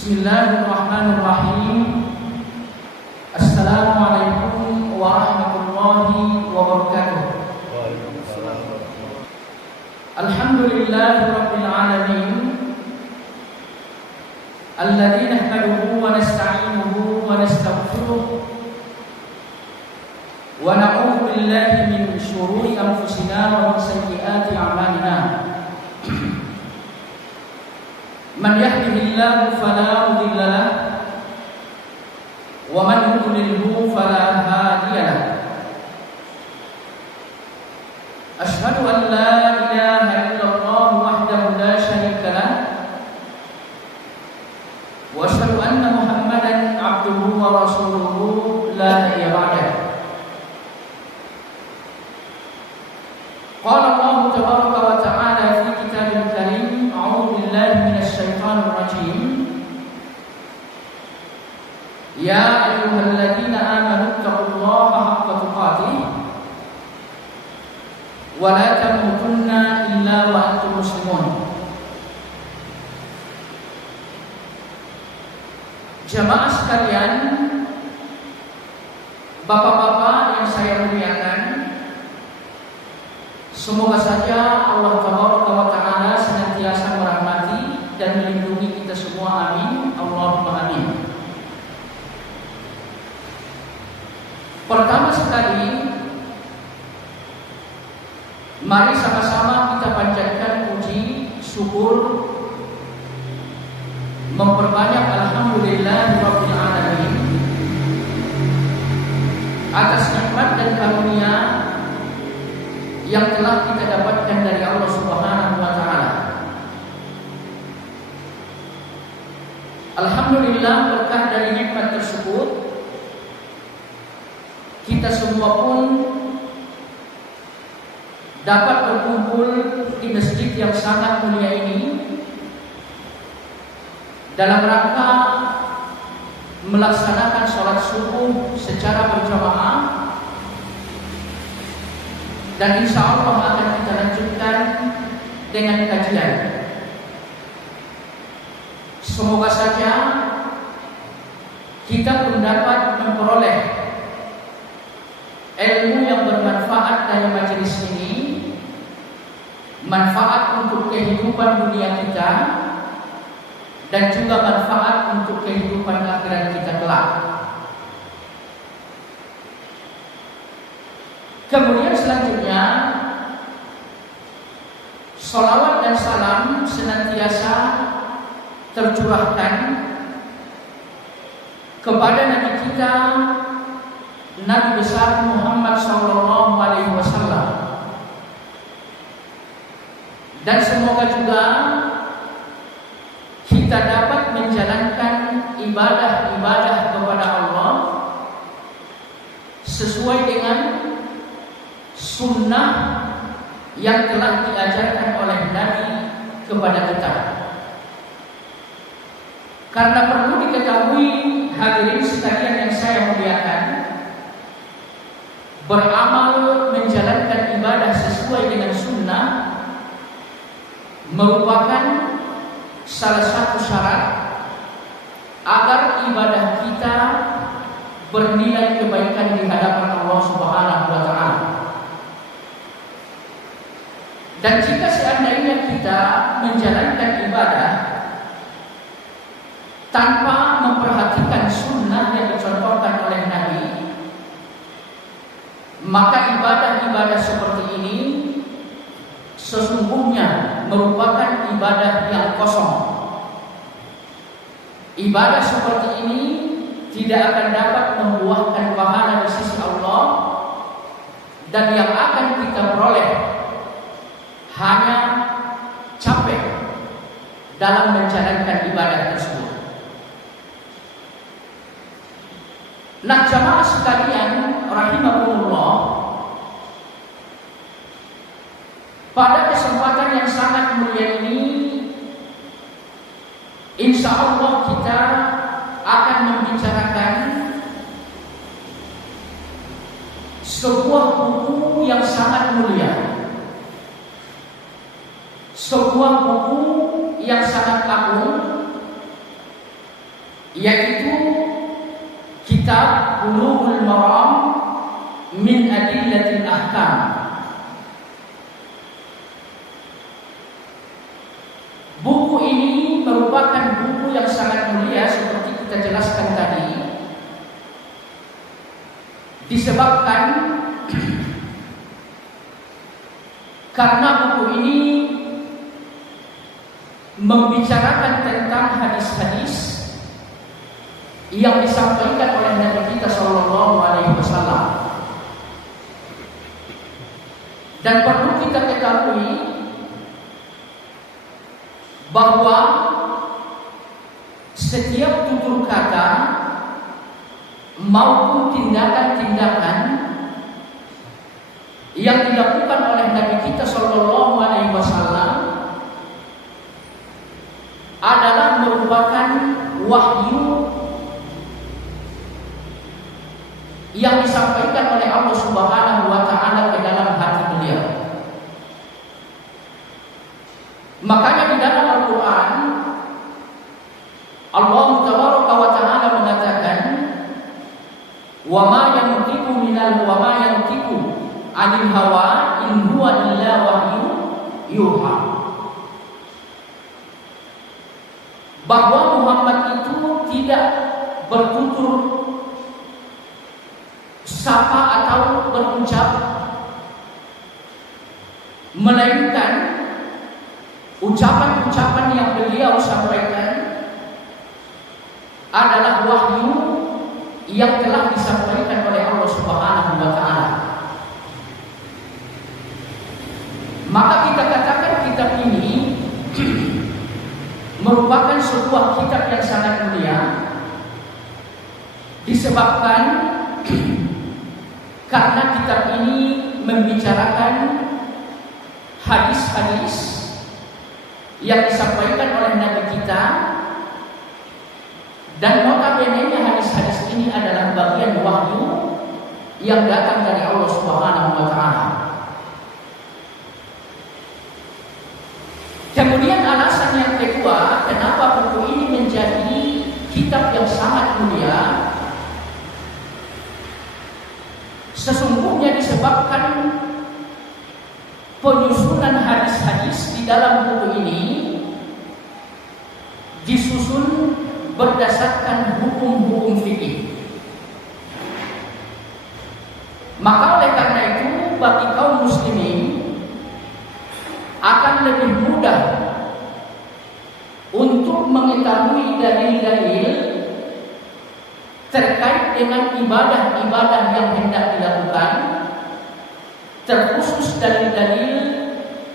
Bismillahirrahmanirrahim. Assalamualaikum warahmatullahi wabarakatuh. Alhamdulillahi rabbil alamin. Alladzi nahmaduhu wa nasta'inuhu wa nastaghfiruh wa na'udzu billahi min shururi anfusina wa min sayyiati a'malina. Man yahdihillahu fala mudilla lahu wa man yudlilhu fala hadiya lahu. Asyhadu an la ilaha illallah wahdahu la syarika lahu wa asyhadu anna Muhammadan abduhu wa rasuluhu la nabiyya ba'dahu. Qala Allah tabaraka wa ta'ala fi kitabil karim, a'udzu billahi minasy syaithanir rajim. Ya ayyuhalladzina amanu taqullaha haqqa tuqatih wa la tamutunna illa wa antum muslimun. Jamaah sekalian, bapak-bapak yang saya muliakan, semoga saja Allah Tabaraka wa Ta'ala senantiasa merahmati dan melindungi kita semua, amin, Allahumma amin. Pertama sekali, mari sama-sama kita panjatkan puji syukur, memperbanyak alhamdulillahirabbil alamin atas nikmat dan karunia yang telah kita dapatkan dari Allah Subhanahu wa Ta'ala. Alhamdulillah, berkah dari nikmat tersebut kita semua pun dapat berkumpul di masjid yang sangat mulia ini dalam rangka melaksanakan sholat subuh secara berjamaah, dan insya Allah akan kita lanjutkan dengan kajian. Semoga saja kita pun dapat memperoleh ilmu yang bermanfaat dari majelis ini, manfaat untuk kehidupan dunia kita dan juga manfaat untuk kehidupan akhirat kita kelak. Kemudian selanjutnya, sholawat dan salam senantiasa tercurahkan kepada Nabi kita, Nabi besar Muhammad SAW, dan semoga juga kita dapat menjalankan ibadah-ibadah kepada Allah sesuai dengan sunnah yang telah diajarkan oleh Nabi kepada kita. Karena perlu diketahui, hadirin sekalian yang saya muliakan, beramal menjalankan ibadah sesuai dengan sunnah merupakan salah satu syarat agar ibadah kita bernilai kebaikan di hadapan Allah Subhanahu wa Ta'ala. Dan jika seandainya kita menjalankan ibadah tanpa memperhatikan sunnah yang dicontohkan oleh Nabi, maka ibadah-ibadah seperti ini sesungguhnya merupakan ibadah yang kosong. Ibadah seperti ini tidak akan dapat membuahkan pahala di sisi Allah, dan yang akan kita peroleh hanya capek dalam menjalankan ibadah tersebut. Nah, jamaah sekalian rahimakumullah, pada kesempatan yang sangat mulia ini, insya Allah kita akan membicarakan sebuah buku yang sangat mulia, sebuah buku yang sangat agung, yaitu kitab Bulughul Maram min Adillatil Ahkam. Buku ini merupakan buku yang sangat mulia seperti kita jelaskan tadi, disebabkan karena buku ini membicarakan tentang hadis-hadis yang disampaikan oleh Nabi kita Shallallahu Alaihi Wasallam. Dan perlu kita ketahui bahwa setiap tutur kata maupun tindakan-tindakan yang dilakukan oleh Nabi kita Shallallahu Alaihi Wasallam adalah merupakan wahyu yang disampaikan oleh Allah Subhanahu wa Ta'ala ke dalam hati beliau. Makanya di dalam Al-Quran Allah Tabaraka wa Ta'ala mengatakan, wa ma yantiqu anil hawa in huwa illa wahyu yuha. Bahwa Muhammad itu tidak bertutur sapa atau berucap, melainkan ucapan-ucapan yang beliau sampaikan adalah wahyu yang telah disampaikan oleh Allah Subhanahu wa Ta'ala. Maka kita katakan kitab ini merupakan sebuah kitab yang sangat mulia, disebabkan karena kitab ini membicarakan hadis-hadis yang disampaikan oleh Nabi kita, dan notabene hadis-hadis ini adalah bagian wahyu yang datang dari Allah Subhanahu wa Ta'ala. Kemudian alasan yang kedua, kenapa buku ini menjadi kitab yang sangat mulia, sesungguhnya disebabkan penyusunan hadis-hadis di dalam buku ini disusun berdasarkan hukum-hukum fikih. Maka oleh karena itu bagi kaum muslimin akan lebih mudah untuk mengetahui dalil-dalil terkait dengan ibadah-ibadah yang hendak dilakukan, terkhusus dalil-dalil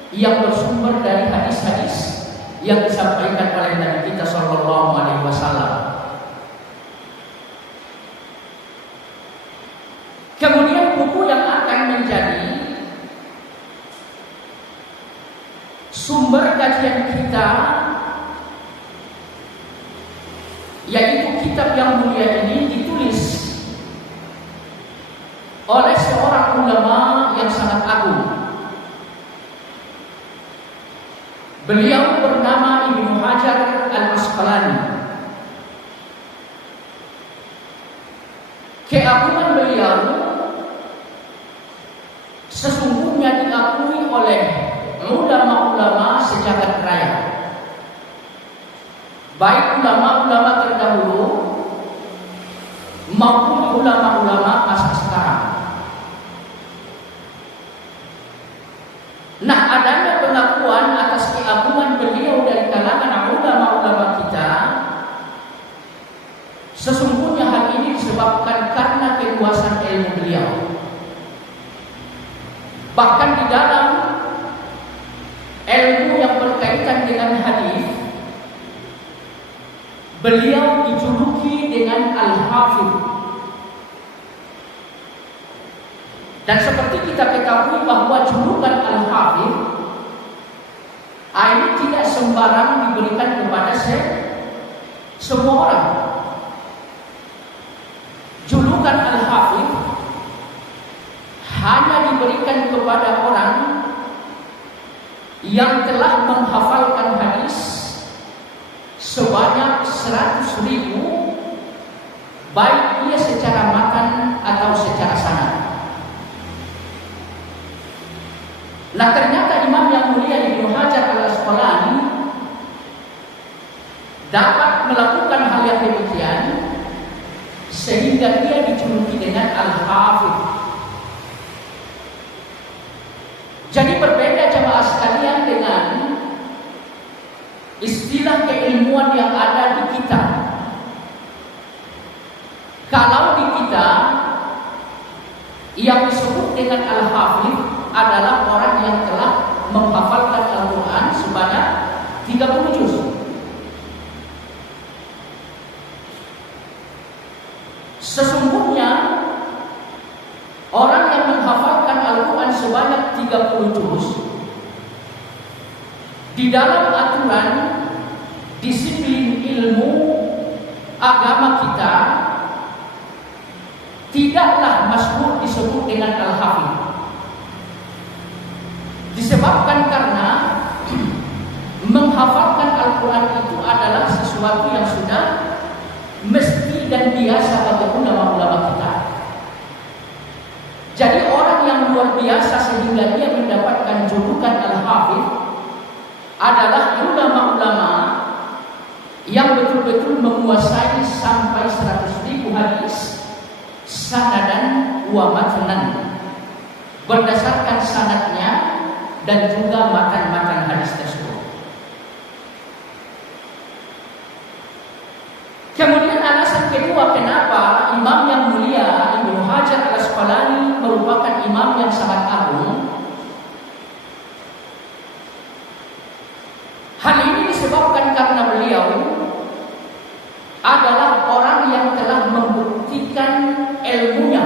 yang bersumber dari hadis-hadis yang disampaikan oleh Nabi kita Shallallahu Alaihi Wasallam. Kemudian buku yang akan menjadi sumber kajian kita, yaitu kitab yang mulia ini, ditulis oleh seorang ulama yang sangat agung. Beliau bernama Ibnu Hajar Al-Asqalani. Keagungan beliau sesungguhnya diakui oleh ulama-ulama sejagat raya, baik ulama-ulama terdahulu maupun ulama-ulama masa sekarang. Nah, adanya pengakuan atas keagungan beliau dari kalangan ulama-ulama kita, sesungguhnya hal ini disebabkan karena keluasan ilmu beliau. Bahkan di dalam ilmu yang berkaitan dengan hadis, beliau dijuluki dengan Al-Hafidh. Dan seperti kita ketahui bahwa julukan Al-Hafidh ini tidak sembarang diberikan kepada semua orang. Julukan Al-Hafidh hanya diberikan kepada orang yang telah menghafalkan hadis sebanyak 100.000 baik ia secara matan atau secara sanad. Nah, ternyata imam yang mulia Ibnu Hajar Al-Asqalani dapat melakukan hal yang demikian sehingga dia dijuluki dengan Al-Hafidh. Jadi berbeda jamaah sekalian dengan istilah keilmuan yang ada di kita. Kalau di kita yang disebut dengan Al-Hafidh adalah orang yang telah menghafalkan Al-Quran sebanyak 30 juz. Sesungguhnya orang yang menghafalkan Al-Quran sebanyak 30 juz di dalam aturan disiplin ilmu agama kita tidaklah masyhur disebut dengan Al-Hafidh. Disebabkan karena menghafalkan Al-Quran itu adalah sesuatu yang sudah mesti dan biasa bagi ulama-ulama kita. Jadi orang yang luar biasa sehingga dia mendapatkan julukan Al-Hafidh adalah ulama-ulama yang betul-betul menguasai sampai 100.000 hadis sanadan wa matnan, berdasarkan sanadnya dan juga matan-matan hadis tersebut. Kemudian alasan kedua kenapa imam yang mulia Ibnu Hajar Al-Asqalani merupakan imam yang sangat agung. Hal ini disebabkan karena beliau adalah orang yang telah membuktikan ilmunya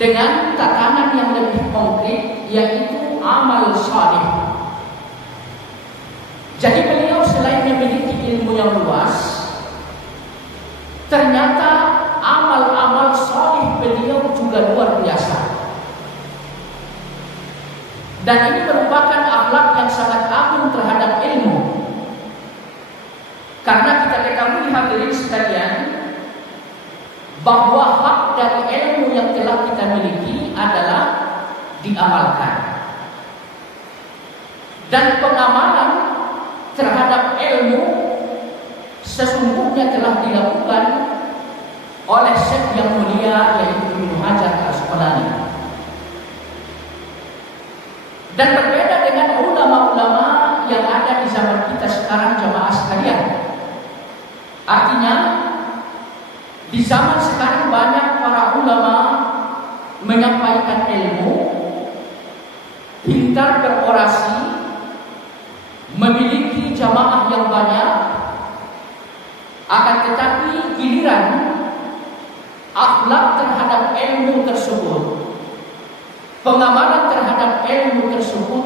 dengan tatanan yang lebih konkret, yaitu amal saleh. Jadi beliau selain memiliki ilmu yang luas, ternyata amal-amal saleh beliau juga luar biasa. Dan ini merupakan akhlak yang sangat agung terhadap ilmu. Karena kita ketahui hadirin sekalian bahwa hak dari ilmu yang telah kita miliki adalah diamalkan. Dan pengamalan terhadap ilmu sesungguhnya telah dilakukan oleh Syekh yang mulia yaitu Ibnu Hajar Al-Asqalani. Dan berbeda dengan ulama-ulama yang ada di zaman kita sekarang jamaah sekalian. Artinya di zaman sekarang banyak para ulama menyampaikan ilmu, pintar berorasi, memiliki jamaah yang banyak, akan tetapi giliran akhlak terhadap ilmu tersebut, pengamalan terhadap ilmu tersebut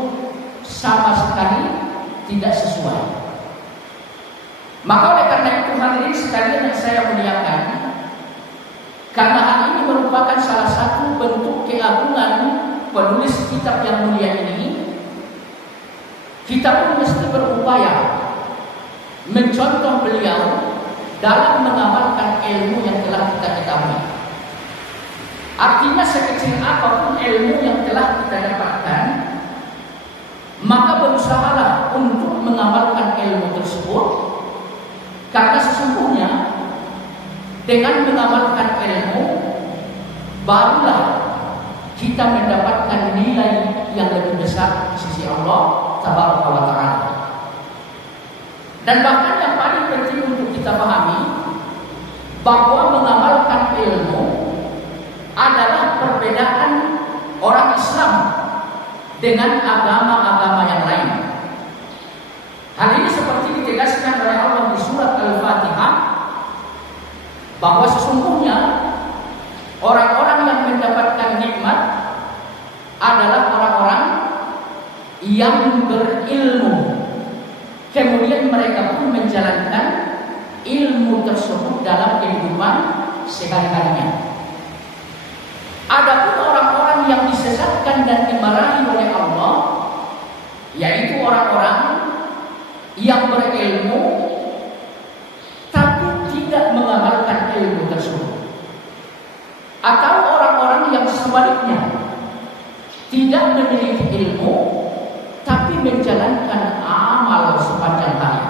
sama sekali tidak sesuai. Maka oleh karena itu hadirin sekalian yang saya muliakan, karena hal ini merupakan salah satu bentuk keagungan penulis kitab yang mulia ini, kita pun mesti berupaya mencontoh beliau dalam mengamalkan ilmu yang telah kita ketahui. Artinya sekecil apapun ilmu yang telah kita dapatkan, maka berusahalah untuk mengamalkan ilmu tersebut, karena sesungguhnya dengan mengamalkan ilmu barulah kita mendapatkan nilai yang lebih besar di sisi Allah Tabaraka wa Ta'ala. Dan bahkan yang paling penting untuk kita pahami bahwa mengamalkan ilmu adalah perbedaan orang Islam dengan agama-agama yang lain. Hal ini seperti ditegaskan oleh Allah di surat Al-Fatihah, bahwa sesungguhnya orang-orang yang mendapatkan nikmat adalah orang-orang yang berilmu, kemudian mereka pun menjalankan ilmu tersebut dalam kehidupan sehari-harinya. Adapun orang-orang yang disesatkan dan dimarahi oleh Allah, yaitu orang-orang yang berilmu tapi tidak mengamalkan atau orang-orang yang sebaliknya tidak memiliki ilmu tapi menjalankan amal sepanjang hari.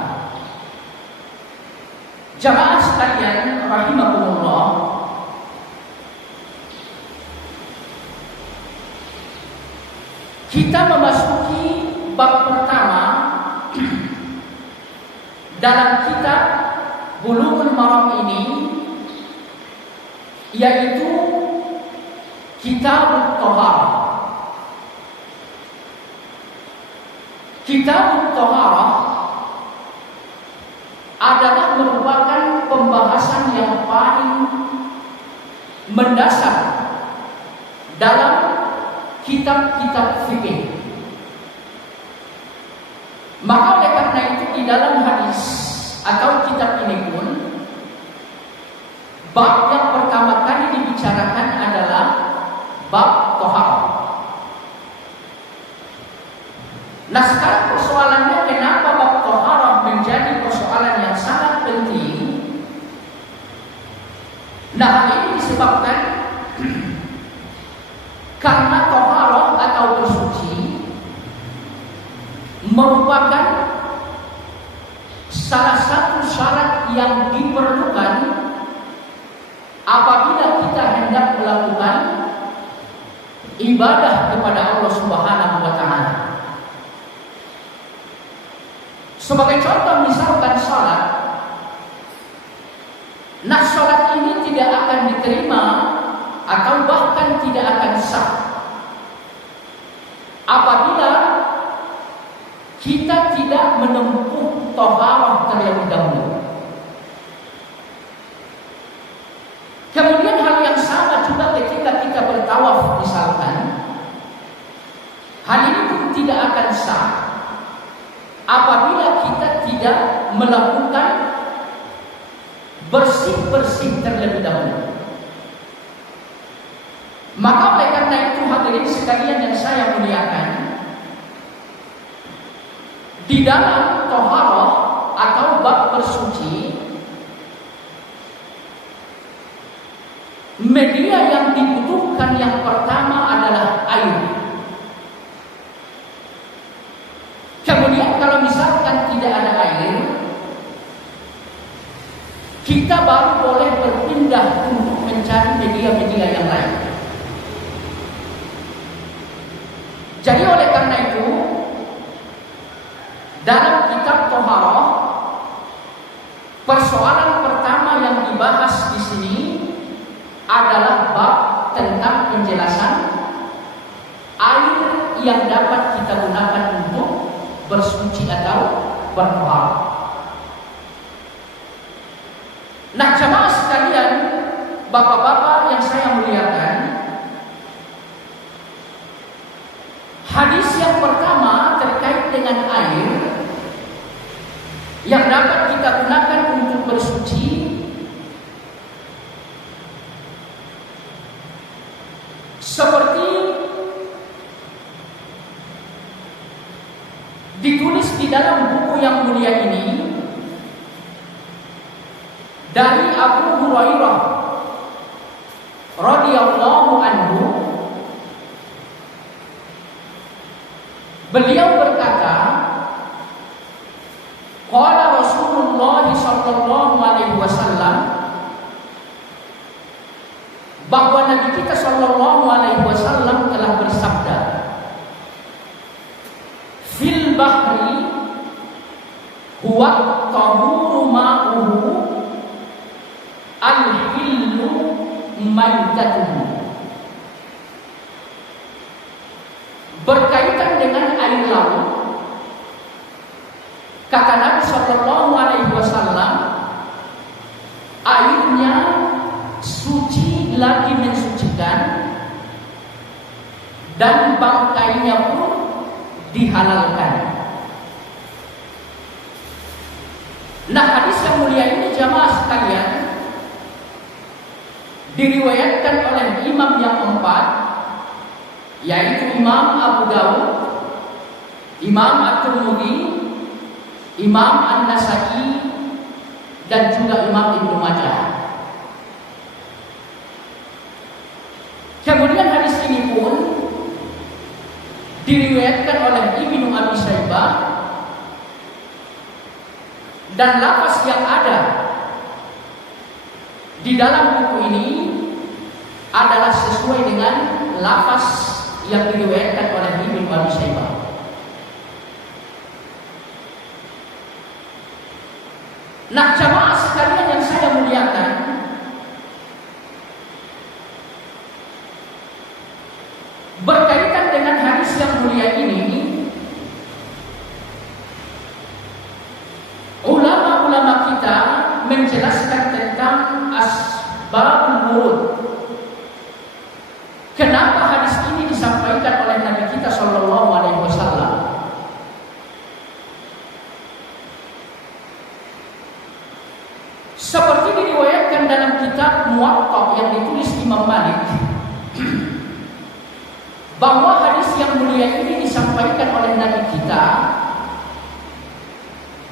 Jamaah sekalian rahimakumullah, kita memasuki bab pertama dalam kitab Bulughul Maram ini, yaitu Kitabut Thaharah. Kitabut Thaharah adalah merupakan pembahasan yang paling mendasar dalam kitab-kitab fikih. Maka oleh karena itu di dalam hadis atau kitab ini pun bab yang pertama kali dibicarakan adalah bab thaharah. Nah, sekarang persoalannya, kenapa bab thaharah menjadi persoalan yang sangat penting? Nah, hal ini disebabkan karena thaharah atau bersuci merupakan salah satu syarat yang diperlukan apabila kita hendak melakukan ibadah kepada Allah Subhanahu wa taala. Sebagai contoh, misalkan salat. Nah, salat ini tidak akan diterima atau bahkan tidak akan sah apabila kita tidak menempuh thaharah terlebih dahulu. Kemudian hal yang sama juga ketika kita bertawaf misalkan, hal ini pun tidak akan sah apabila kita tidak melakukan bersih-bersih terlebih dahulu. Maka oleh karena itu hadirin sekalian yang saya muliakan, di dalam thaharah atau bab bersuci, media yang dibutuhkan yang pertama adalah air. Kemudian kalau misalkan tidak ada air, kita baru boleh berpindah untuk mencari media-media yang lain. Jadi oleh karena itu, dalam kitab thaharah, persoalan pertama yang dibahas di sini adalah bab tentang penjelasan air yang dapat kita gunakan untuk bersuci atau berthaharah. Nah, jamaah sekalian, bapak-bapak yang saya muliakan, hadis yang pertama terkait dengan air yang dapat kita gunakan untuk bersuci seperti ditulis di dalam buku yang mulia ini dari Abu Hurairah radhiyallahu anhu. Beliau berkata, qala Rasulullah sallallahu alaihi wasallam, bahwa Nabi kita sallallahu alaihi wasallam telah bersabda, fil bahri huwa tahuru ma'uhu al-hillu maitatuhu. Berkaitan dengan air laut, kata Nabi sallallahu alaihi wasallam, airnya suci lagi mensucikan, dan bangkainya pun dihalalkan. Nah, hadis yang mulia ini jamaah sekalian diriwayatkan oleh imam yang keempat, yaitu Imam Abu Dawud, Imam At-Tirmidzi, Imam An-Nasa'i, dan juga Imam Ibnu Majah. dan lafaz yang ada di dalam buku ini adalah sesuai dengan lafaz yang diriwayatkan oleh Ibnu Abi Syaibah. Nah, jamaah sekalian yang saya muliakan, berkaitan dengan hadis yang mulia ini, ulama-ulama kita menjelaskan tentang asbabul wurud. Kenapa hadis ini disampaikan oleh Nabi kita Shallallahu Alaihi Wasallam? Seperti diriwayatkan dalam kitab Muwatta yang ditulis Imam Malik, bahwa hadis yang mulia ini disampaikan oleh Nabi kita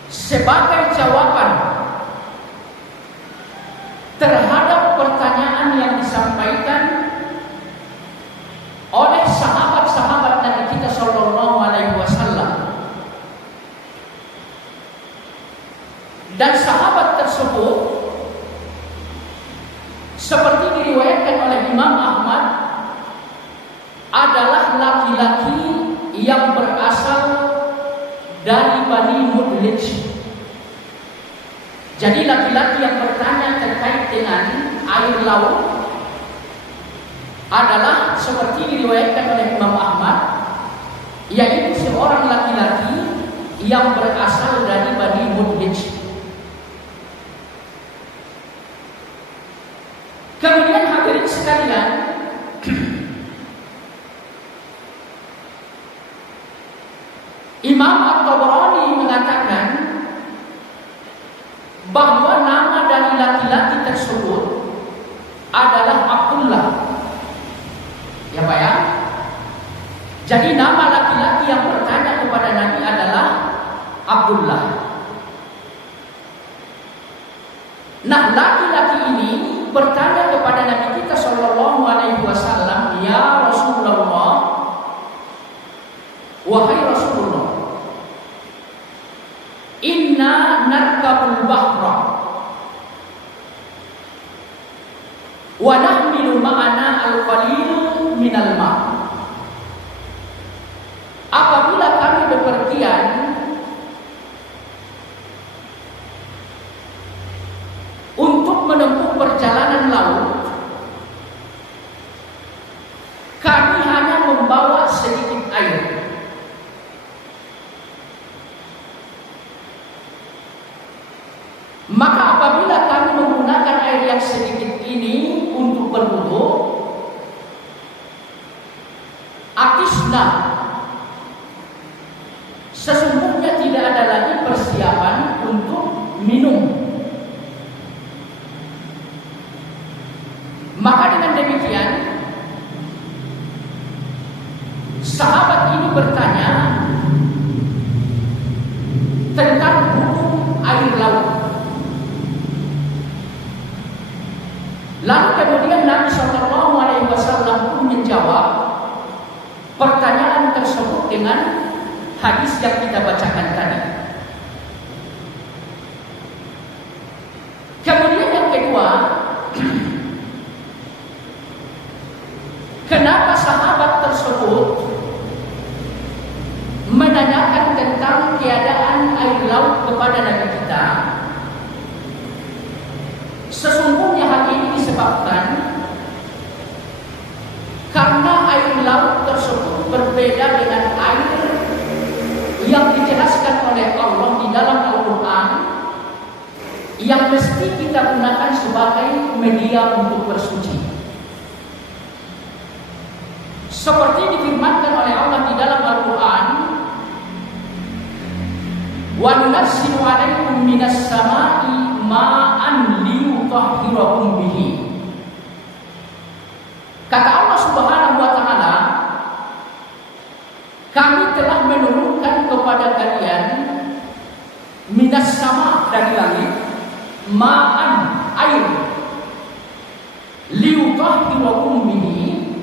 sebagai jawaban terhadap pertanyaan yang disampaikan oleh sahabat-sahabat Nabi kita Shallallahu Alaihi Wasallam. Dan sahabat tersebut seperti diriwayatkan oleh Imam Ahmad adalah laki-laki yang berasal dari Bani Mudlij. Jadi laki-laki yang bertanya terkait dengan air laut adalah seperti diriwayatkan oleh Imam Ahmad, yaitu seorang laki-laki yang berasal dari Bani Mudlij. Kemudian hadirin sekalian, Imam At-Tabarani mengatakan bahwa nama dari laki-laki tersebut adalah Abdullah. Ya Pak ya? Jadi nama laki-laki yang bertanya kepada Nabi adalah Abdullah. Nah, laki-laki ini bertanya kepada Nabi kita Shallallahu Alaihi Wasallam, ya Rasulullah, wahai Rasulullah, inna narkabul bahra wa nahmilu ma'ana al-qalil minal ma'. Apabila kami bepergian untuk menempuh perjalanan laut, kami hanya membawa sedikit air. Maka apabila kami menggunakan air yang sedikit ini untuk berwudu, atisna, sesungguhnya tidak ada lagi persiapan untuk minum. Maka dengan demikian, sahabat ini bertanya tentang hukum air laut. Lalu kemudian Nabi Shallallahu Alaihi Wasallam pun menjawab pertanyaan tersebut dengan hadis yang kita bacakan tadi. Kemudian yang kedua, kenapa sahabat tersebut menanyakan tentang keadaan air laut kepada Nabi kita? Sesungguhnya hal ini disebabkan karena air laut tersebut berbeda dengan air yang dijelaskan oleh Allah di dalam Al-Quran, yang mesti kita gunakan sebagai media untuk bersuci. Seperti difirmankan oleh Allah di dalam Al-Quran, wa nunazzilu 'alaikum minas sama'i ma'an liyutahhirakum bihi. Kata Allah Subhanahu wa taala, kami telah menurunkan kepada kalian minas sama, dari langit, ma'an, air, liyutahhirakum bihi,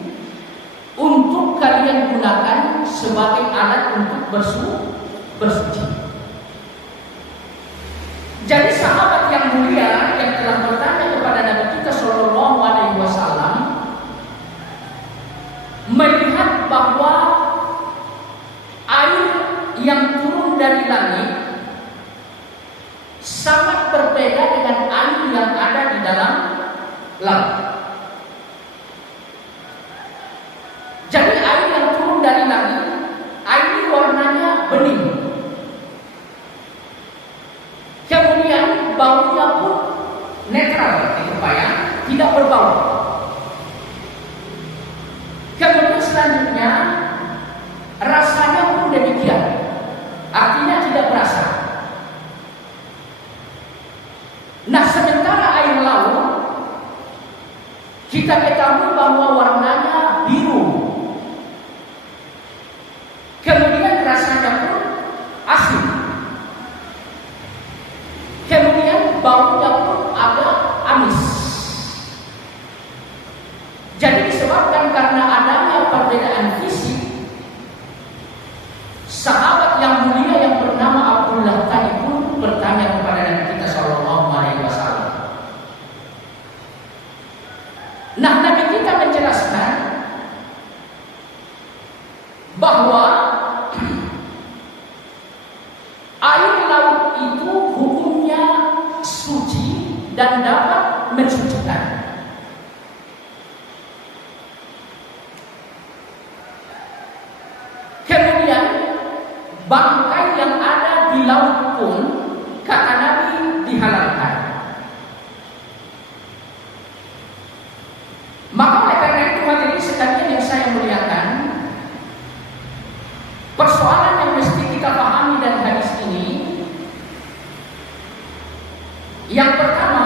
untuk kalian gunakan sebagai alat untuk bersuci. netral, itu Pak ya, tidak berbau. Kemudian selanjutnya rasanya pun demikian, artinya tidak berasa. Nah, sementara air laut kita ketahui bahwa warnanya biru, kemudian rasanya pun asin, kemudian baunya pun agak amis. Jadi disebabkan karena adanya perbedaan fisik, sahabat yang mulia yang bernama Abdullah tadi pun bertanya kepada Nabi kita Shallallahu Alaihi Wasallam. Nah, Nabi kita menjelaskan bahwa air laut itu hukumnya suci dan dapat mensucikan. Kemudian bangkai yang ada di laut pun kata Nabi dihalalkan. Maka oleh karena itu hadirin sekalian yang saya muliakan, persoalan yang mesti kita pahami dari hadis ini, yang pertama,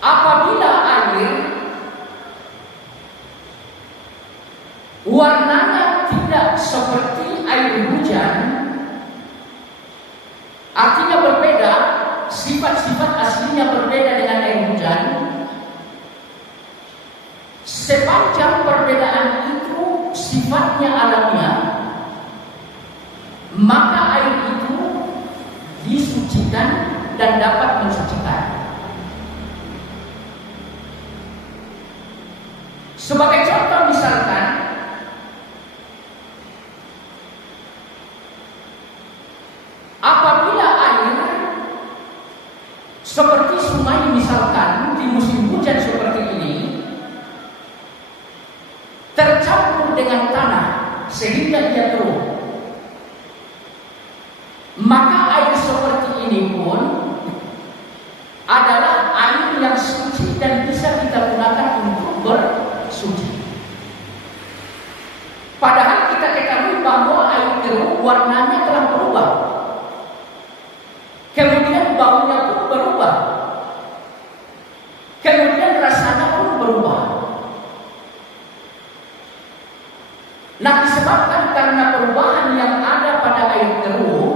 apabila air warnanya tidak seperti air hujan, artinya berbeda, sifat-sifat aslinya berbeda dengan air hujan, sepanjang perbedaan itu sifatnya alamiah, maka air itu disucikan dan dapat mensucikan. Sebagai contoh misalkan, apabila air seperti sungai misalkan di musim hujan seperti ini tercampur dengan tanah sehingga dia turun, maka air seperti ini pun adalah air yang suci dan bisa kita gunakan untuk bersuci. Padahal kita ketahui bahwa air keruh warnanya telah berubah, kemudian baunya pun berubah, kemudian rasanya pun berubah. Nah, disebabkan karena perubahan yang ada pada air keruh,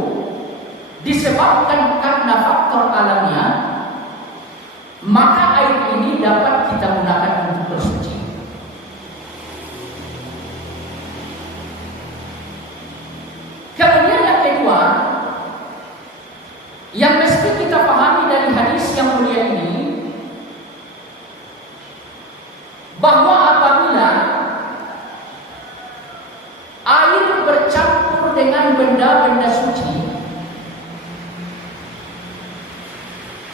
disebabkan karena faktor alamiah, maka air ini dapat kita gunakan untuk bersuci. Kemudian yang kedua, yang mesti kita pahami dari hadis yang mulia ini, bahwa apabila air bercampur dengan benda-benda suci,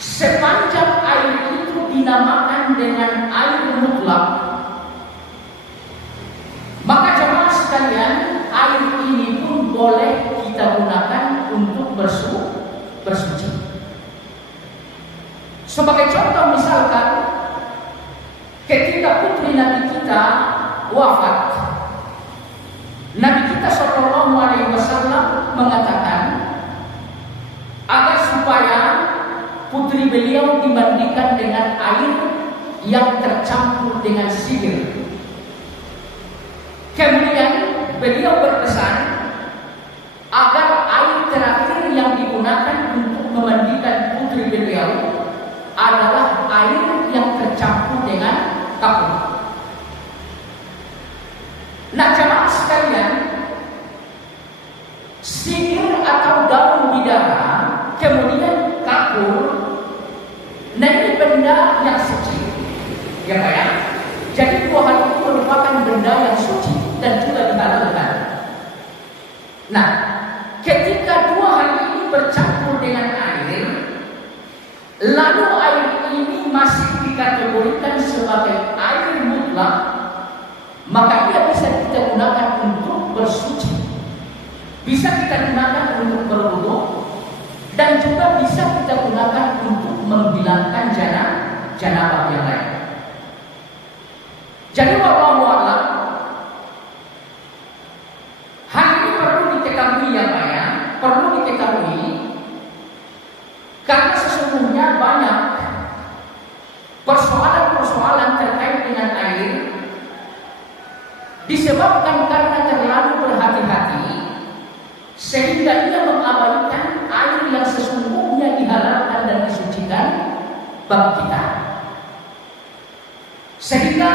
sepanjang air itu dinamakan dengan air mutlak, maka jemaah sekalian, air ini pun boleh kita gunakan untuk bersuci. Sebagai contoh misalkan, ketika putri Nabi kita wafat, Nabi kita Shallallahu Alaihi Wasallam mengatakan agar supaya putri beliau dimandikan dengan air yang tercampur dengan sihir. Kemudian beliau berpesan agar air terakhir yang digunakan untuk memandikan putri beliau adalah air yang tercampur dengan kapur. Nah, jemaah sekalian, sihir atau daun bidara, kemudian kapur, nah ini benda yang suci, ya Pak ya. Jadi dua hal itu merupakan benda yang suci dan juga dihalalkan. Nah, ketika dua hal ini bercampur dengan air, lalu air ini masih dikategorikan sebagai air mutlak, maka ia bisa kita gunakan untuk bersuci, bisa kita gunakan untuk berwudu, dan juga bisa kita gunakan untuk menghilangkan janabah yang lain. Jadi wallahu a'lam, hal ini perlu diketahui ya Pak ya, perlu diketahui karena sesungguhnya banyak persoalan-persoalan terkait dengan air disebabkan karena terlalu berhati-hati sehingga ia mengabaikan air yang sesungguhnya dihalalkan dan disucikan bagi kita. Sehingga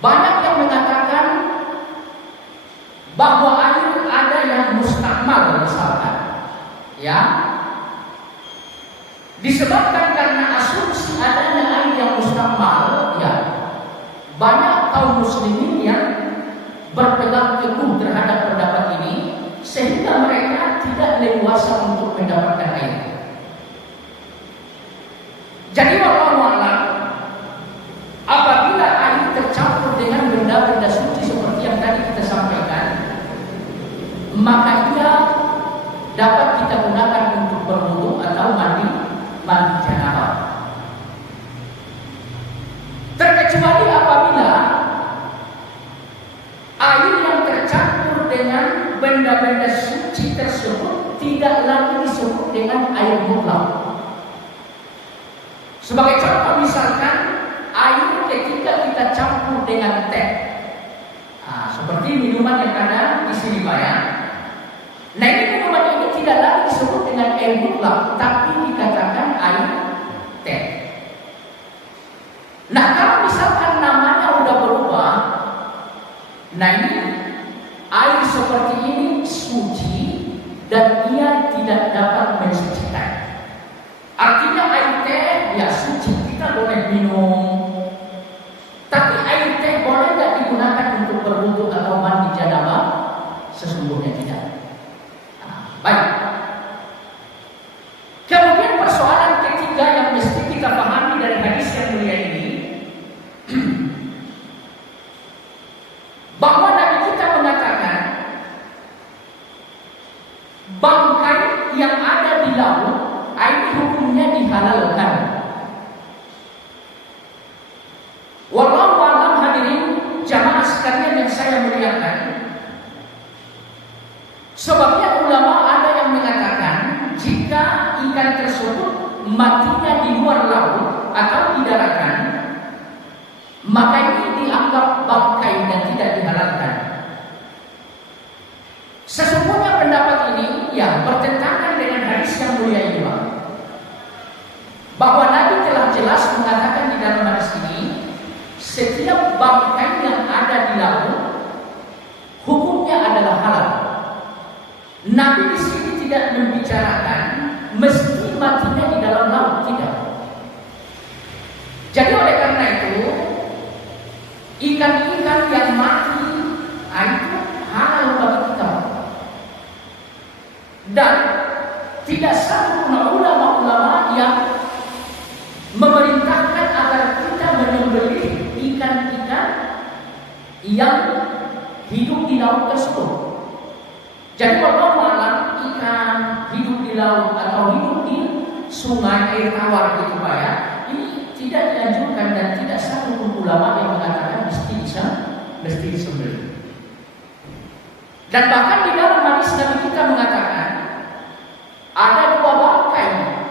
banyak yang mengatakan bahwa air ada yang mustakmal misalkan, ya, disebabkan karena asumsi adanya air yang mustakmal, ya, banyak kaum muslimin yang berpegang teguh terhadap pendapat ini sehingga mereka tidak leluasa untuk mendapatkan air. Jadi wallahu a'lam, apabila air tercampur dengan benda-benda suci seperti yang tadi kita sampaikan, maka ia dapat kita gunakan untuk berwudu atau mandi janabah. Terkecuali apabila air yang tercampur dengan benda-benda suci tersebut tidak lagi disebut dengan air mutlak. Sebagai contoh misalkan air ketika kita campur dengan teh, seperti minuman yang ada di sini Pak ya. Nah ini minuman ini tidak lagi disebut dengan air mutlak, tapi dikatakan air teh. Nah kalau misalkan namanya udah berubah, nah ini air seperti ini suci dan ia tidak dapat mensucikan. Artinya air teh ya suci, kita boleh minum. Tapi air teh boleh tidak digunakan untuk berwudu atau mandi janabah? Sesungguhnya tidak. Baik. Kemudian persoalan ketiga yang mesti kita pahami dari hadis yang mulia ini, bahwa Nabi kita mengatakan bangkai yang ada di laut, ini hukumnya dihalalkan. Wallahu a'lam hadirin jamaah sekalian yang saya muliakan. Sebabnya ulama ada yang mengatakan jika ikan tersebut matinya di luar laut atau di daratan, maka ini dianggap bangkai dan tidak dihalalkan. Sesungguhnya pendapat ini ya bertentangan dengan hadis yang mulia ini, bahwa Nabi telah jelas mengatakan di dalam hadis ini, setiap bangkai yang ada di laut hukumnya adalah halal. Nabi di sini tidak membicarakan mesti matinya di dalam laut, tidak. Jadi oleh karena itu ikan-ikan yang mati itu halal bagi kita. Dan tidak satu ulama-ulama yang memerintahkan agar kita menyembelih ikan-ikan yang hidup di laut tersebut. Jadi wallahu a'lam, ikan hidup di laut atau hidup di sungai air tawar gitu Pak ya, ini tidak dianjurkan dan tidak satu ulama yang mengatakan mesti disembelih. Dan bahkan di dalam hadis Nabi kita mengatakan ada dua bangkai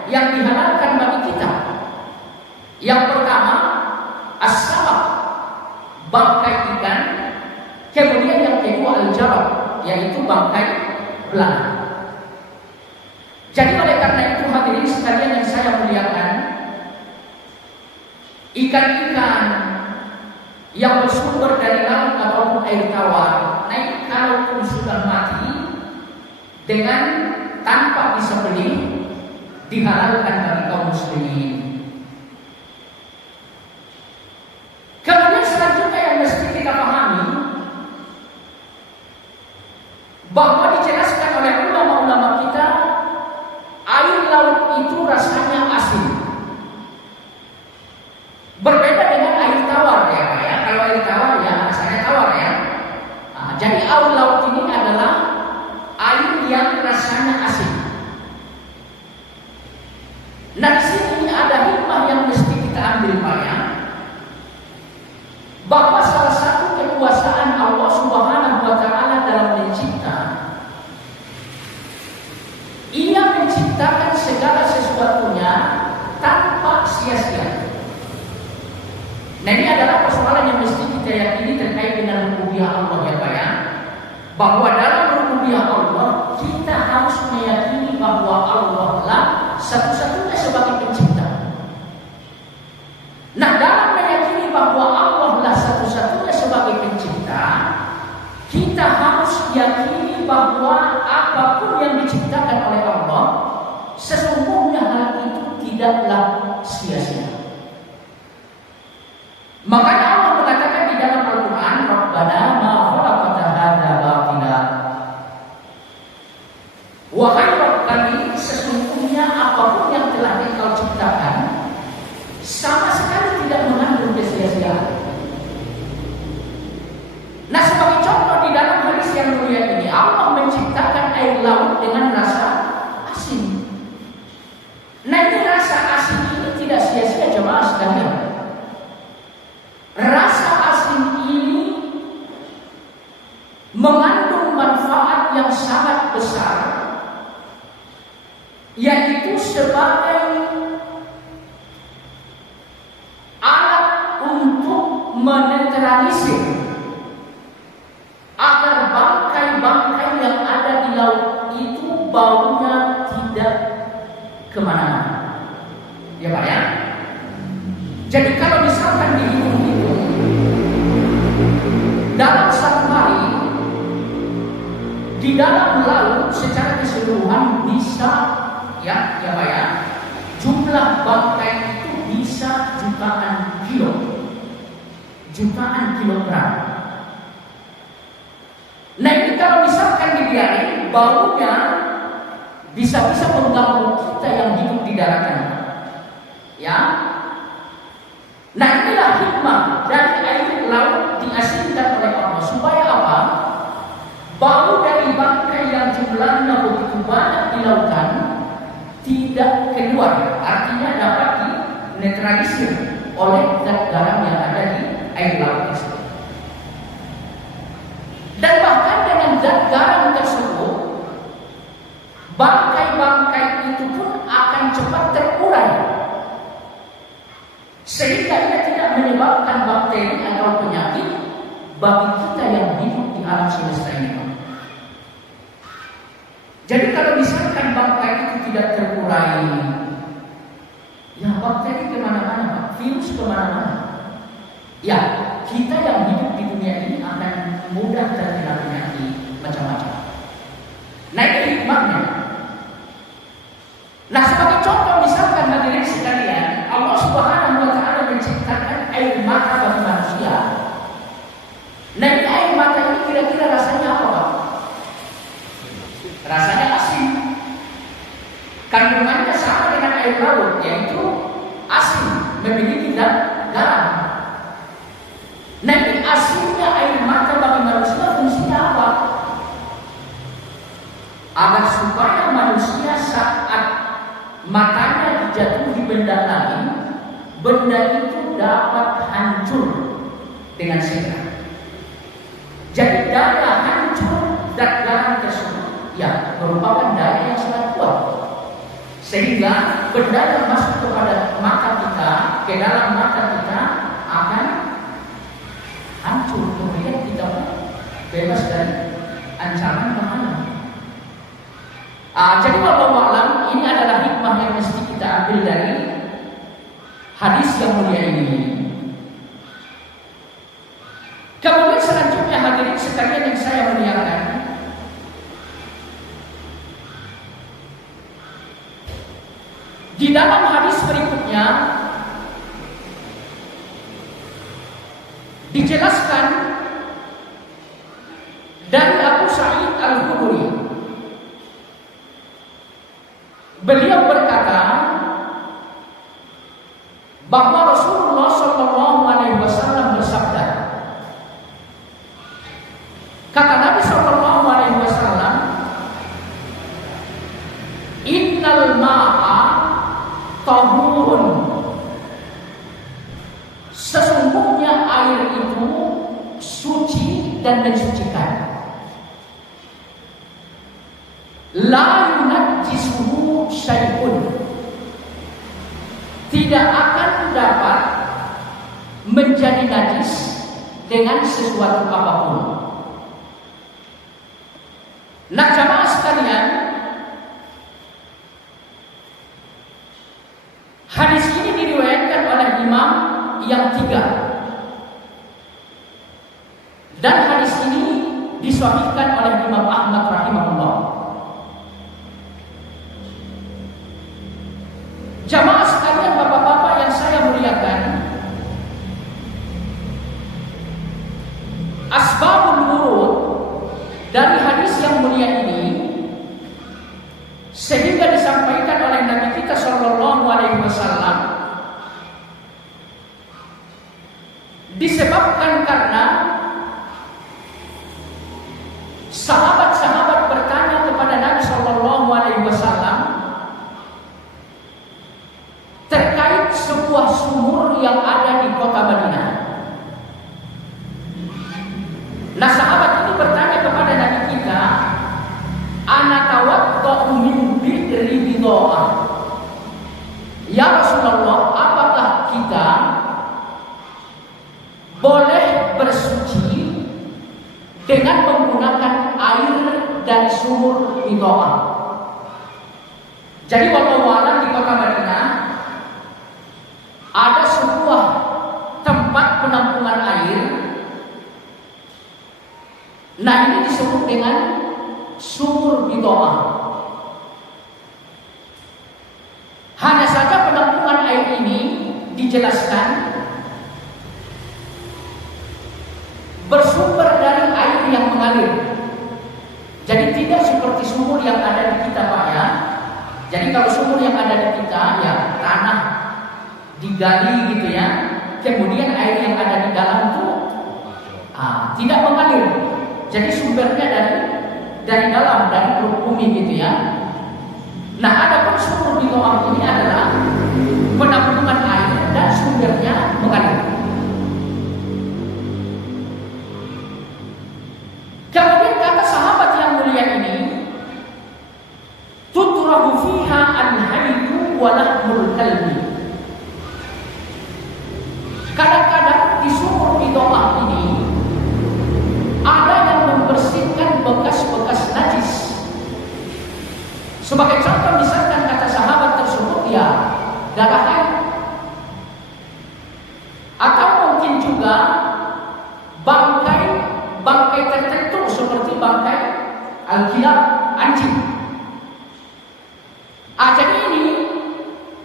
yang dihalalkan bagi kita. Yang pertama as-samak, bangkai ikan. Kemudian yang kedua al-jarab, yaitu bangkai belalang. Jadi oleh karena itu hadirin sekalian yang saya muliakan, ikan-ikan yang bersumber dari laut ataupun air tawar, nah ini kalaupun sudah mati dengan tanpa disembelih dihalalkan bagi kaum muslimin. Kemudian selanjutnya yang mesti kita pahami, bahwa dijelaskan oleh ulama-ulama kita air laut itu rasanya asin. Berbeda dengan air tawar ya Pak ya. Kalau air tawar ya rasanya tawar ya. Jadi air laut ini adalah air yang rasanya asin. Nah, di sini ada hikmah yang mesti kita ambil, Pak, ya. Bahwa salah satu kekuasaan Allah Subhanahu wa taala dalam mencipta, Ia menciptakan segala sesuatunya tanpa sia-sia. Nah, ini adalah persoalan yang mesti kita yakini terkait dengan rububiyah Allah, ya Pak, ya. Bahwa dalam rububiyah Allah kita harus meyakini bahwa Allah lah satu-satunya sebagai pencipta. Nah, dalam meyakini bahwa Allah lah satu-satunya sebagai pencipta, kita harus yakini bahwa apapun yang diciptakan oleh Allah, sesungguhnya hal itu tidaklah sia-sia. Makanya Allah mengatakan di dalam Al-Quran, Rabbana ma khalaqta hadza batila. Wahai Rabb kami, sesungguhnya apapun yang telah Engkau ciptakan sama sekali tidak mengandung kesia-siaan. Nah, sebagai contoh di dalam hadis yang mulia ini, Allah menciptakan air laut dengan rasa asin. Nah, ini rasa asin ini tidak sia-sia, jemaah sekalian. Rasa asin ini mengandung manfaat yang sangat besar, yaitu sebagai alat untuk menetralisir agar bangkai-bangkai yang ada di laut itu baunya tidak kemana-mana. Ya Pak, ya. Jadi kalau misalkan dihitung-hitung dalam satu hari di dalam laut secara keseluruhan bisa, ya Pak, ya, jumlah bangkai itu bisa jutaan kilogram. Nah, ini kalau misalkan dibiarin, baunya bisa-bisa mengganggu kita yang hidup di daratan, ya. Nah, inilah hikmah dari air laut diasinkan oleh Allah. Supaya apa? Bau dari bangkai yang jumlahnya begitu banyak di lautan tidak keluar, artinya dapat dinetralisir oleh zat garam yang ada di air laut tersebut. Dan bahkan dengan zat garam tersebut, bangkai-bangkai itu pun akan cepat terurai, sehingga ia tidak menyebabkan bakteri atau penyakit bagi kita yang hidup di alam semesta ini. Jadi kalau misalkan bangkai itu tidak terurai, ya bakteri kemana-mana, virus kemana-mana. Ya, kita yang hidup di dunia ini akan mudah terkena penyakit macam-macam. Nah, ini hikmahnya. Nah, sebagai contoh misalkan hadirin sekalian, Allah Subhanahu wa taala menciptakan air mata bagi manusia. Nah, ini air mata ini kira-kira rasanya apa, Pak? Rasanya asin. Kandungannya sama dengan air laut, yaitu asin, memiliki zat garam. Nah, ini asinnya air mata bagi manusia fungsinya apa? Agar supaya manusia saat matanya dijatuhi benda lain, benda itu dapat hancur dengan segera. Jadi daya hancur zat garam tersebut, ya, merupakan daya yang sangat kuat, sehingga benda yang masuk kepada mata kita, ke dalam mata kita akan hancur, kemudian kita bebas dari ancaman bahaya. Jadi wallahu a'lam, ini adalah hikmah yang mesti kita ambil dari hadis yang mulia ini. Kemudian selanjutnya hadirin sekalian yang saya muliakan, di dalam hadis berikutnya dijelaskan dari Abu Sa'id Al-Khudri. Beliau berkata bahwa Rasulullah SAW bersabda, kata Nabi SAW, innal ma'a tahurun. Sesungguhnya air itu suci dan mensucikan. La yunajjisuhu syai'un. Tidak akan dapat menjadi najis dengan sesuatu apapun. Nah, jamaah sekalian, hadis ini diriwayatkan oleh imam yang 3. Dan hadis ini disahihkan oleh Imam Ahmad rahimahullah. Jamaah sekalian, bapak-bapak yang saya muliakan, asbabul wurud dari hadis yang mulia ini sehingga disampaikan oleh Nabi kita Shallallahu Alaihi Wasallam disebabkan karena sahabat-sahabat bertanya kepada Nabi Shallallahu Alaihi Wasallam terkait sebuah sumur yang ada di kota Madinah. Nah, sahabat itu bertanya kepada Nabi kita, ana tawadda'u min bi'ri bidha'ah. Ya Rasulullah, apakah kita boleh bersuci dengan menggunakan air dari sumur bidha'ah? Jadi wallahu a'lam, di kota Madinah ada sebuah tempat penampungan air. Nah, ini disebut dengan sumur bidha'ah. Hanya saja penampungan air ini dijelaskan bersumber dari air yang mengalir. Jadi tidak seperti sumur yang ada di kita, Pak, ya. Jadi kalau sumur yang ada di kita, ya tanah digali gitu ya, kemudian air yang ada di dalam itu tidak mengalir. Jadi sumbernya dari dalam, dari perut bumi gitu ya. Nah, adapun sumur bidha'ah ini adalah penampungan air dan sumbernya mengalir. Kemudian kata sahabat yang mulia ini, tutrahu fiha al-haydu wa lahmul kalbi. Kadang-kadang di sumur bidha'ah ini ada yang membersihkan bekas-bekas najis. Sebagai contoh, misalkan kata sahabat tersebut, ya darah haid. Atau mungkin juga bangkai tertentu seperti bangkai al-kilab, anjing. Jadi ini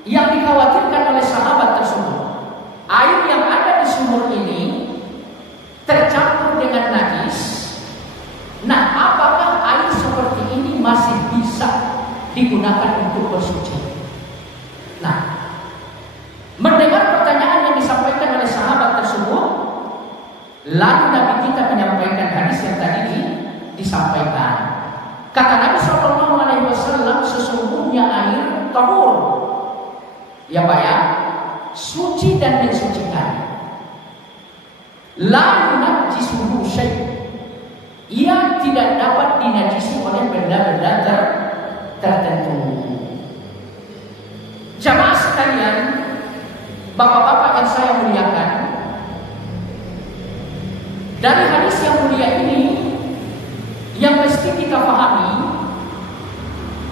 yang dikhawatirkan oleh sahabat tersebut. Air yang ada di sumur ini tercampur dengan najis. Nah, apakah air seperti ini masih bisa digunakan untuk bersuci? Nah, mendengar pertanyaan yang disampaikan oleh sahabat tersebut, lalu Nabi kita menyampaikan hadis yang tadi disampaikan. Kata Nabi Shallallahu Alaihi Wasallam, sesungguhnya air tahur, ya Pak ya, suci dan mensucikan. La yunajjisuhu syai'. Ia tidak dapat dinajisi oleh benda-benda tertentu. Jamaah sekalian, bapak-bapak yang saya muliakan, dari hadis yang mulia ini yang mesti kita pahami,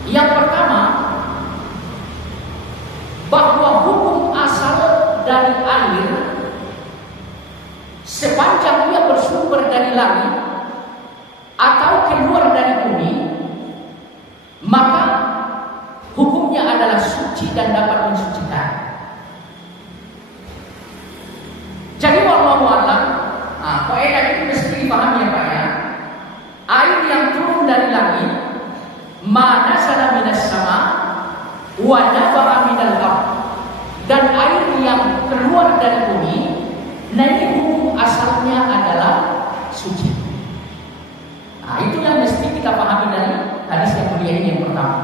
yang pertama, bahwa hukum asal dari air sepanjang ia bersumber dari langit atau keluar dari bumi, maka hukumnya adalah suci dan dapat mensucikan. Jadi wallahu a'lam, kaidah ini mesti dipahami ya Pak ya. Air yang turun dari langit, ma nazala minas sama wa naba'a minal ardh, dan air yang keluar dari bumi, nah ini hukum asalnya adalah suci. Nah, itu yang mesti kita pahami dari hadis yang mulia ini yang pertama.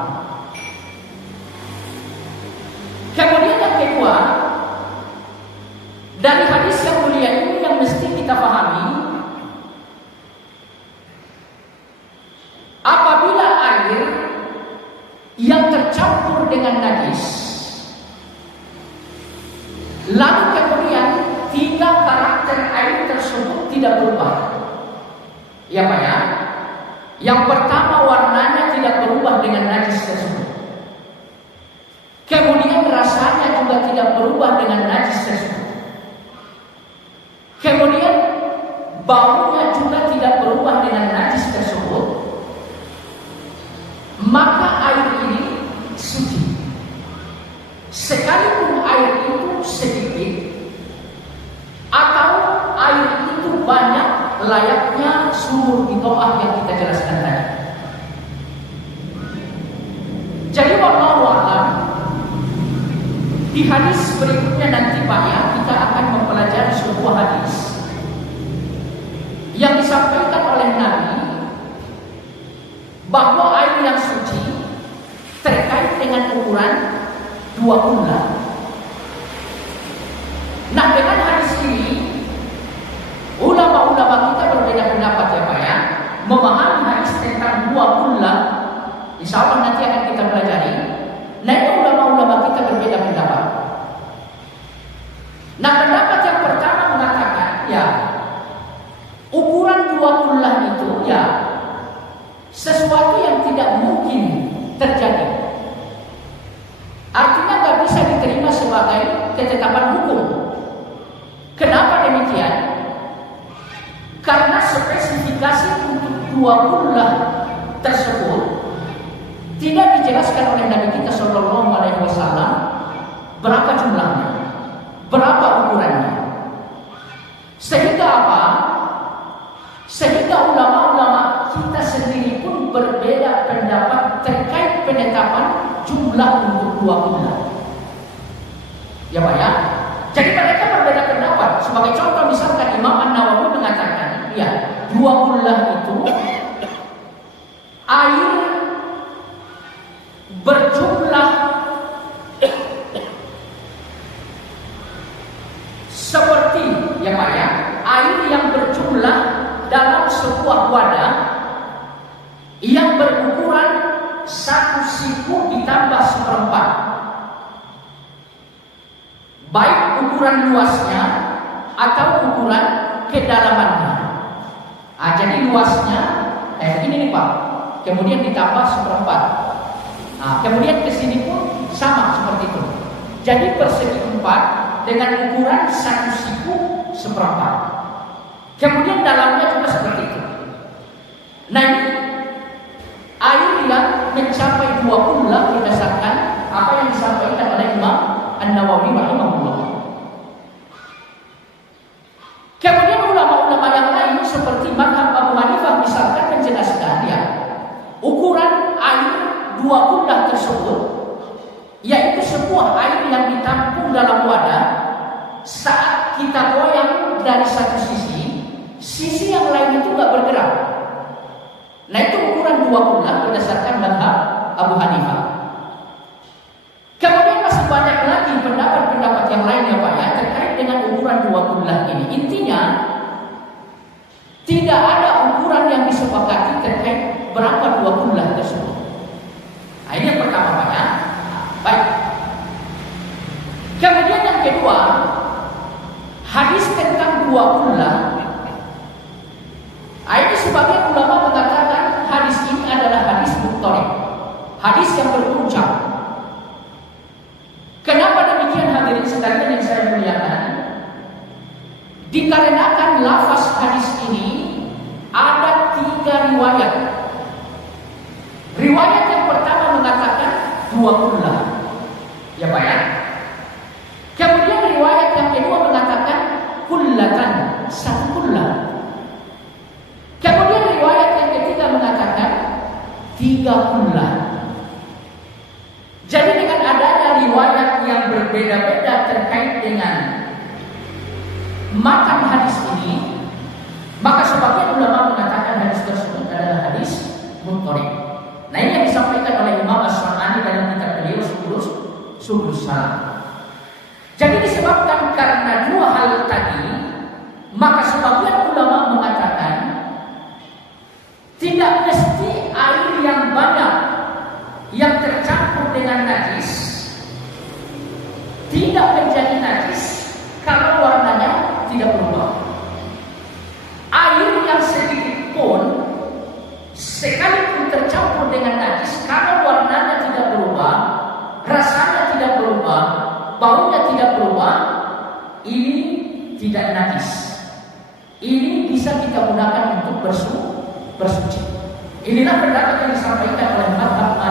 Kemudian kedua, dari hadis yang mulia ini yang mesti kita pahami, apabila air yang tercampur dengan najis, lalu kemudian tiga karakter air tersebut tidak berubah. Ya Pak ya. Yang pertama, warnanya tidak berubah dengan najis tersebut. Kemudian rasanya juga tidak berubah dengan najis tersebut. Kemudian baunya juga tidak berubah dengan najis tersebut. Maka air ini suci. Sekalipun air itu sedikit atau air itu banyak, layaknya sumur bid'ah yang kita jelaskan tadi. Jadi wallahu a'lam, di hadis berikutnya nanti Pak ya, kita akan mempelajari sebuah hadis yang disampaikan oleh Nabi bahwa air yang suci terkait dengan ukuran 2 kullah. Nah, dengan hadis ini ulama-ulama kita berbeda pendapat ya Pak ya, memahami hadis tentang 2 kullah. Insya Allah nanti akan kita pelajari. Nah, itu ulama-ulama kita berbeda pendapat. Nah, pendapat yang pertama mengatakan ya, ukuran 2 kullah itu ya sesuatu yang tidak mungkin terjadi. Artinya nggak bisa diterima sebagai ketetapan hukum. Kenapa demikian? Karena spesifikasi untuk 2 kullah tersebut tidak dijelaskan oleh Nabi kita Shallallahu Alaihi Wasallam berapa jumlahnya, berapa ukurannya. Sehingga apa? Sehingga ulama-ulama kita sendiri pun berbeda pendapat terkait penetapan jumlah untuk 2 kullah. Ya Pak ya. Jadi mereka berbeda pendapat. Sebagai contoh misalkan Imam An-Nawawi mengatakan, ya 2 kullah itu air berjumlah seperti ya Pak ya, air yang berjumlah dalam sebuah wadah yang berukuran 1 siku ditambah 1/4, baik ukuran luasnya atau ukuran kedalamannya. Jadi luasnya ini nih Pak, kemudian ditambah 1/4. Kemudian ke sini pun sama seperti itu. Jadi persegi 4 dengan ukuran 1 siku 1/4. Kemudian dalamnya juga seperti itu. Nah, ini air yang mencapai 2 kullah berdasarkan apa yang disampaikan oleh Imam An-Nawawi rahimahullah. Kemudian ulama-ulama yang lain seperti mazhab Abu Hanifah misalkan menjelaskan ya, ukuran air 2 kullah tersebut yaitu sebuah air yang ditampung dalam wadah. Saat kita goyang dari satu sisi yang lain itu nggak bergerak. Nah, itu ukuran 2 kullah berdasarkan mazhab Abu Hanifah. Kemudian masih banyak lagi pendapat-pendapat yang lain ya Pak ya terkait dengan ukuran 2 kullah ini. Intinya tidak ada ukuran yang disepakati terkait berapa 2 kullah tersebut. Nah, ini yang pertama Pak ya. Baik. Kemudian yang kedua, hadis tentang 2 kullah. Ini sebagian ulama mengatakan hadis ini adalah hadis muttariq, hadis yang berpuncak. Kenapa demikian hadirin sekalian yang saya muliakan? Dikarenakan lafaz hadis ini ada 3 riwayat. Riwayat yang pertama mengatakan 2 kullah, ya Pak ya. Kemudian riwayat yang kedua mengatakan kullatan, 1 kullah. Kemudian riwayat yang ketiga mengatakan 3 kullah. Jadi dengan adanya riwayat yang berbeda-beda terkait dengan matan hadis ini, maka sebagian ulama mengatakan hadis tersebut adalah hadis muttariq. Nah, ini yang disampaikan oleh Imam As-San'ani dalam kitab beliau Subulus Salam. Jadi disebabkan karena dua hal tadi, maka sebagian ulama mengatakan tidak mesti air yang banyak yang tercampur dengan najis tidak menjadi najis kalau warnanya tidak berubah. Air yang sedikit pun sekalipun tercampur dengan najis, kalau warnanya tidak berubah, rasanya tidak berubah, baunya tidak berubah, ini tidak najis. Ini bisa kita gunakan untuk bersuci. Inilah pendapat yang disampaikan oleh mazhab Maliki.